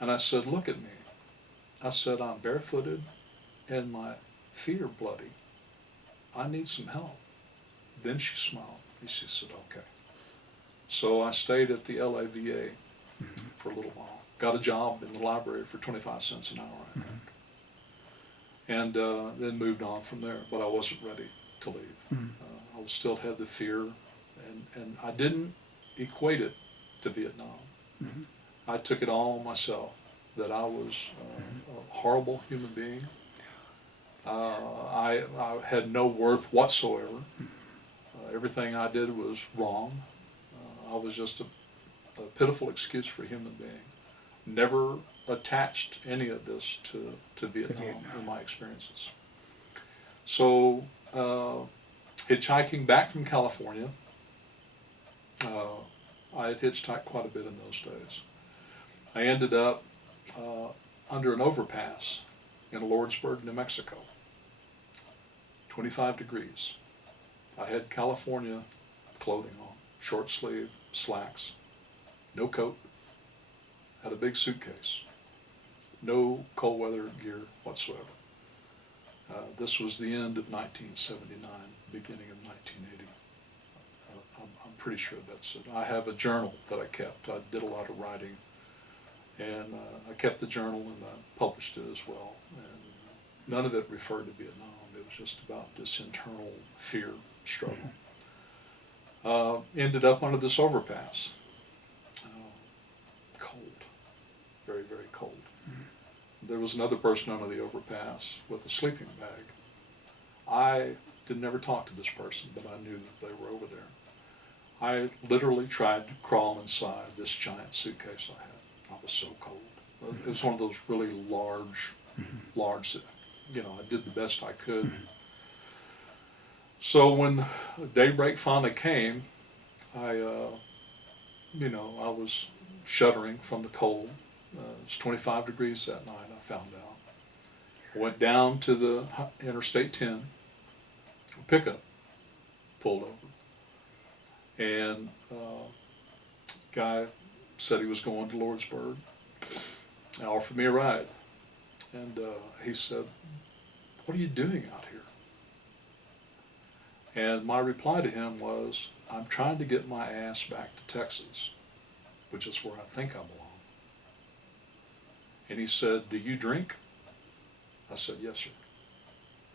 And I said, look at me. I said, I'm barefooted and my feet are bloody. I need some help. Then she smiled. And she said, okay. So I stayed at the LAVA for a little while. Got a job in the library for 25 cents an hour, I think. And then moved on from there. But I wasn't ready to leave. I still had the fear, and I didn't equate it to Vietnam. I took it all on myself, that I was a horrible human being. I had no worth whatsoever. Everything I did was wrong. I was just a pitiful excuse for a human being. Never attached any of this to Vietnam in my experiences. So, hitchhiking back from California, I had hitchhiked quite a bit in those days. I ended up under an overpass in Lordsburg, New Mexico. 25 degrees. I had California clothing on, short sleeve, slacks, no coat, had a big suitcase, no cold weather gear whatsoever. This was the end of 1979, beginning of 1980. I'm pretty sure that's it. I have a journal that I kept. I did a lot of writing, and I kept the journal and I published it as well. And none of it referred to Vietnam. It was just about this internal fear struggle. Ended up under this overpass. Cold, very, very cold. There was another person under the overpass with a sleeping bag. I did never talk to this person, but I knew that they were over there. I literally tried to crawl inside this giant suitcase I had. I was so cold. It was one of those really large, I did the best I could. So when daybreak finally came, I was shuddering from the cold. It was 25 degrees that night, I found out. I went down to the Interstate 10, a pickup pulled over. And guy said he was going to Lordsburg. He offered me a ride. And he said, what are you doing out here? And my reply to him was, I'm trying to get my ass back to Texas, which is where I think I belong. And he said, do you drink? I said, yes, sir.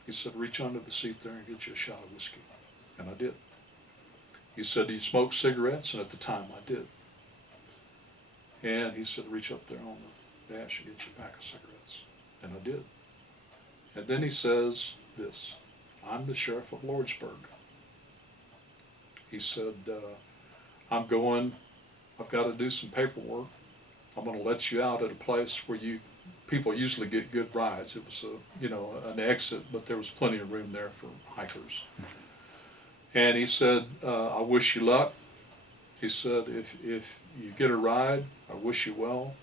He said, reach under the seat there and get you a shot of whiskey. And I did. He said, do you smoke cigarettes? And at the time I did. And he said, reach up there on the dash and get you a pack of cigarettes. And I did. And then he says this, I'm the sheriff of Lordsburg. He said, I've got to do some paperwork. I'm going to let you out at a place where people usually get good rides. It was an exit, but there was plenty of room there for hikers. And he said, I wish you luck. He said, if you get a ride, I wish you well.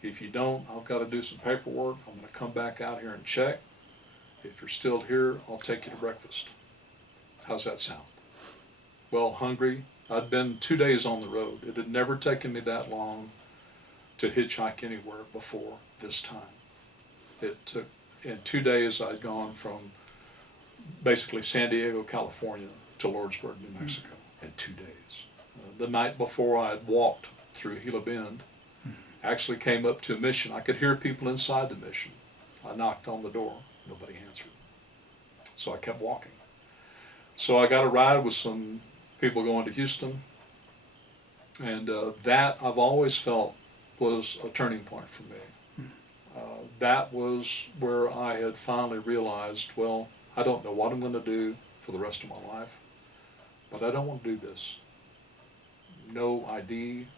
If you don't, I've got to do some paperwork. I'm going to come back out here and check. If you're still here, I'll take you to breakfast. How's that sound? Well, hungry. I'd been 2 days on the road. It had never taken me that long to hitchhike anywhere before this time. It took, in 2 days, I'd gone from basically San Diego, California to Lordsburg, New Mexico in 2 days. The night before, I had walked through Gila Bend, actually came up to a mission. I could hear people inside the mission. I knocked on the door. Nobody answered. So I kept walking. So I got a ride with some people going to Houston, and that I've always felt was a turning point for me. That was where I had finally realized, well, I don't know what I'm going to do for the rest of my life, but I don't want to do this. No ID,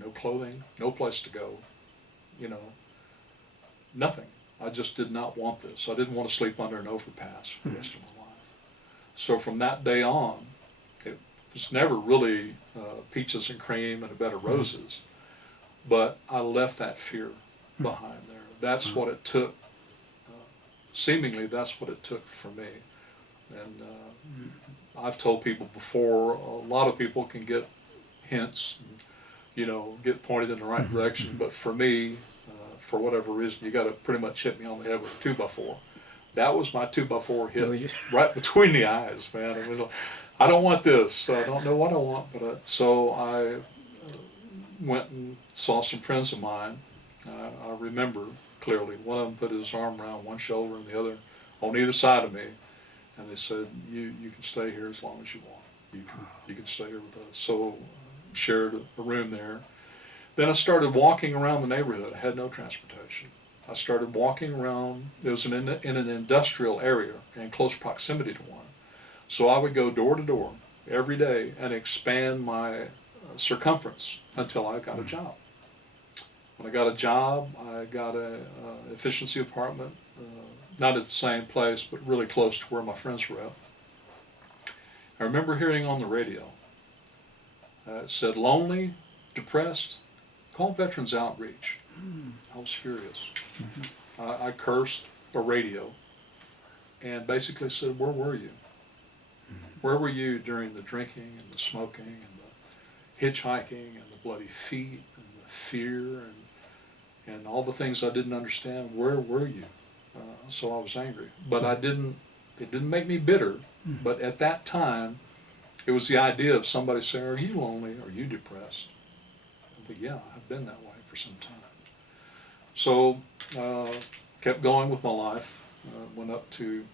no clothing, no place to go, nothing. I just did not want this. I didn't want to sleep under an overpass for the rest of my life. So from that day on, it was never really peaches and cream and a bed of roses, but I left that fear behind there. That's what it took. Seemingly, that's what it took for me. And I've told people before, a lot of people can get hints, and, get pointed in the right direction. But for me, for whatever reason, you got to pretty much hit me on the head with a 2x4. That was my 2x4 hit right between the eyes, man. It was like, I don't want this. I don't know what I want, but so I went and saw some friends of mine. I remember clearly one of them put his arm around one shoulder and the other on either side of me, and they said, "You can stay here as long as you want. You can stay here with us." So shared a room there. Then I started walking around the neighborhood. I had no transportation. I started walking around. It was in an industrial area in close proximity to one. So I would go door to door every day and expand my circumference until I got a job. When I got a job, I got a efficiency apartment, not at the same place, but really close to where my friends were at. I remember hearing on the radio, it said, lonely, depressed, call Veterans Outreach. I was furious. I cursed the radio and basically said, where were you? Where were you during the drinking and the smoking and the hitchhiking and the bloody feet and the fear and all the things I didn't understand? Where were you? So I was angry. But it didn't make me bitter. But at that time, it was the idea of somebody saying, are you lonely? Are you depressed? But yeah, I've been that way for some time. So kept going with my life. Went up to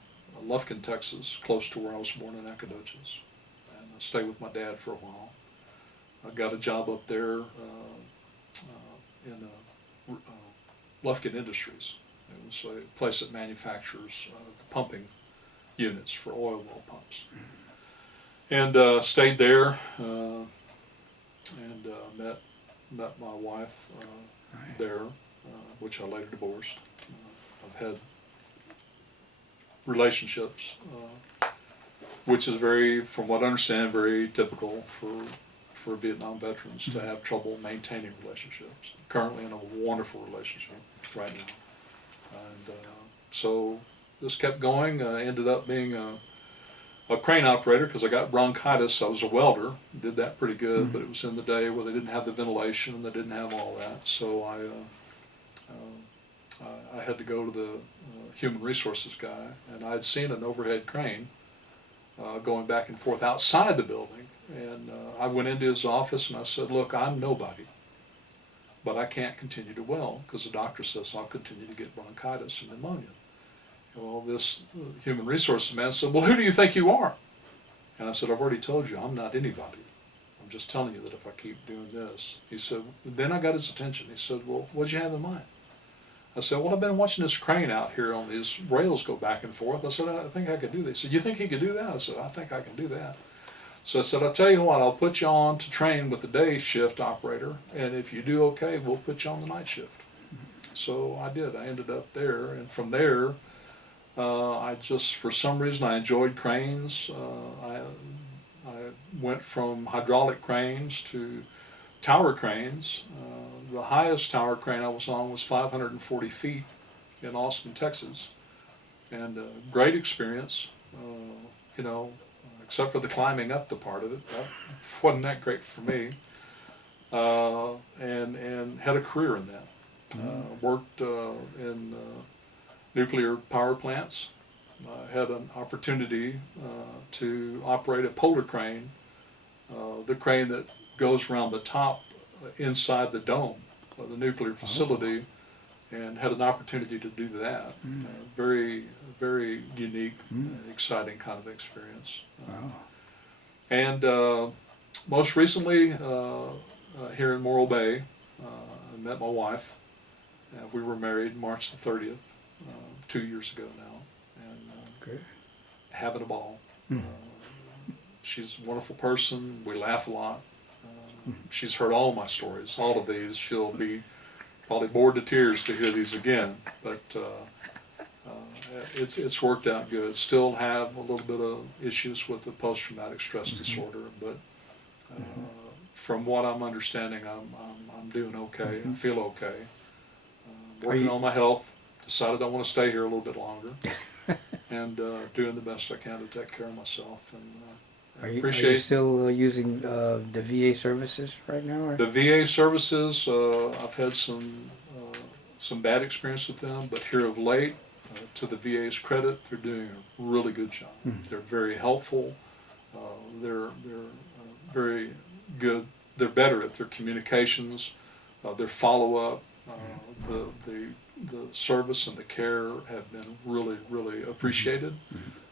Lufkin, Texas, close to where I was born in Nacogdoches. And I stayed with my dad for a while. I got a job up there in Lufkin Industries. It was a place that manufactures the pumping units for oil well pumps. And stayed there and met my wife there, which I later divorced. I've had relationships, which is very, from what I understand, very typical for Vietnam veterans to have trouble maintaining relationships. Currently in a wonderful relationship right now. And so this kept going. Ended up being a crane operator because I got bronchitis. I was a welder, did that pretty good, but it was in the day where they didn't have the ventilation and they didn't have all that. So I had to go to the human resources guy, and I had seen an overhead crane going back and forth outside the building. And I went into his office and I said, look, I'm nobody, but I can't continue to weld because the doctor says I'll continue to get bronchitis and pneumonia. And well, this human resources man said, well, who do you think you are? And I said, I've already told you, I'm not anybody. I'm just telling you that if I keep doing this. He said, then I got his attention. He said, well, what'd you have in mind? I said, well, I've been watching this crane out here on these rails go back and forth. I said, I think I could do that. He said, you think he could do that? I said, I think I can do that. So I said, I'll tell you what, I'll put you on to train with the day shift operator, and if you do okay, we'll put you on the night shift. So I did. I ended up there, and from there, I just, for some reason, I enjoyed cranes. I went from hydraulic cranes to tower cranes. The highest tower crane I was on was 540 feet in Austin, Texas, and great experience, you know, except for the climbing up the part of it. That wasn't that great for me, and had a career in that. Worked in nuclear power plants. Had an opportunity to operate a polar crane, the crane that goes around the top inside the dome of the nuclear facility, and had an opportunity to do that. Very, very unique, exciting kind of experience. And most recently, here in Morro Bay, I met my wife. We were married March the 30th, 2 years ago now, and having a ball. She's a wonderful person. We laugh a lot. She's heard all my stories, all of these. She'll be probably bored to tears to hear these again, but it's worked out good. Still have a little bit of issues with the post-traumatic stress disorder, but from what I'm understanding, I'm doing okay. I feel okay. Working on my health. Decided I want to stay here a little bit longer, and doing the best I can to take care of myself. And Are you still using the VA services right now? Or? The VA services, I've had some some bad experience with them, but here of late, to the VA's credit, they're doing a really good job. They're very helpful. They're very good. They're better at their communications, their follow-up. The service and the care have been really appreciated,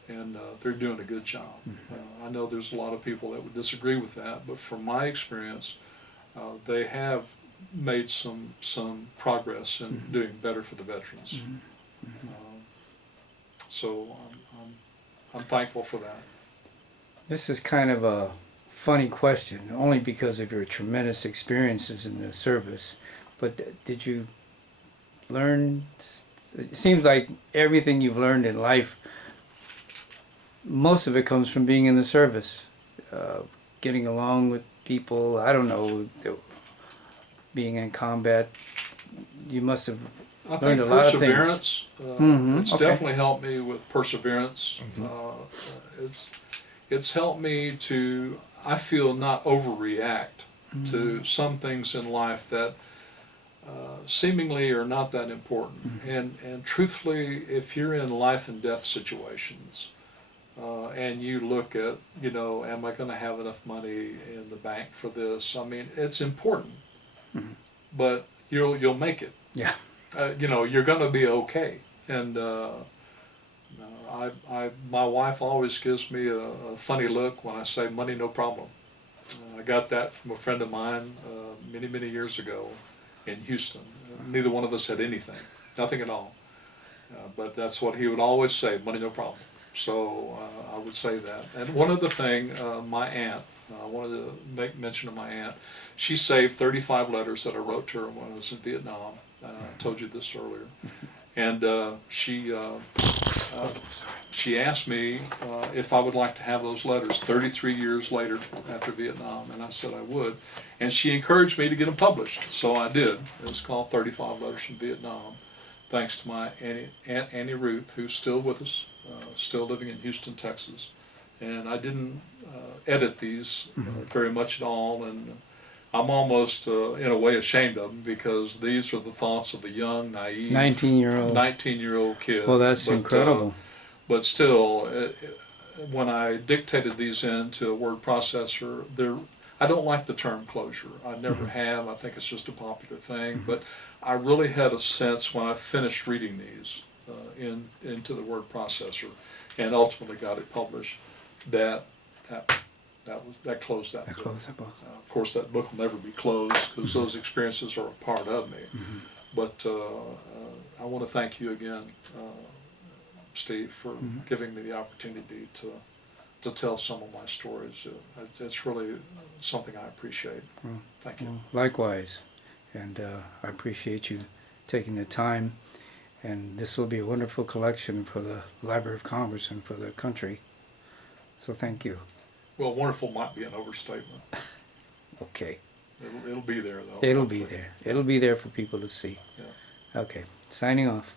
and they're doing a good job. I know there's a lot of people that would disagree with that, but from my experience, they have made some progress in doing better for the veterans. So I'm thankful for that. This is kind of a funny question, only because of your tremendous experiences in the service. But did you learn? It seems like everything you've learned in life, most of it comes from being in the service, getting along with people. I don't know, being in combat. You must have I learned think a lot of things. perseverance. It's definitely helped me with perseverance. It's helped me to, I feel, not overreact to some things in life that seemingly are not that important. And truthfully, if you're in life and death situations, and you look at, am I going to have enough money in the bank for this? I mean, it's important, but you'll make it. Yeah. You're going to be okay. And my wife always gives me a funny look when I say money, no problem. I got that from a friend of mine many years ago in Houston. Neither one of us had anything, nothing at all. But that's what he would always say, money, no problem. So I would say that. And one other thing, my aunt, I wanted to make mention of my aunt. She saved 35 letters that I wrote to her when I was in Vietnam. I told you this earlier. And she asked me if I would like to have those letters 33 years later after Vietnam, and I said I would. And she encouraged me to get them published, so I did. It was called 35 Letters from Vietnam, thanks to my Aunt Annie Ruth, who's still with us, still living in Houston, Texas. And I didn't edit these very much at all, and I'm almost, in a way, ashamed of them, because these are the thoughts of a young, naive 19-year-old kid. Well, that's incredible. But still, when I dictated these into a word processor, I don't like the term closure. I never have. I think it's just a popular thing. But I really had a sense when I finished reading these into the word processor and ultimately got it published that closed that book. Of course, that book will never be closed because those experiences are a part of me. But I want to thank you again, Steve, for giving me the opportunity to tell some of my stories. It's really something I appreciate. Thank you. Likewise, and I appreciate you taking the time. And this will be a wonderful collection for the Library of Congress and for the country. So thank you. Well, wonderful might be an overstatement. Okay. It'll be there, though. It'll be there. It'll be there for people to see. Yeah. Okay. Signing off.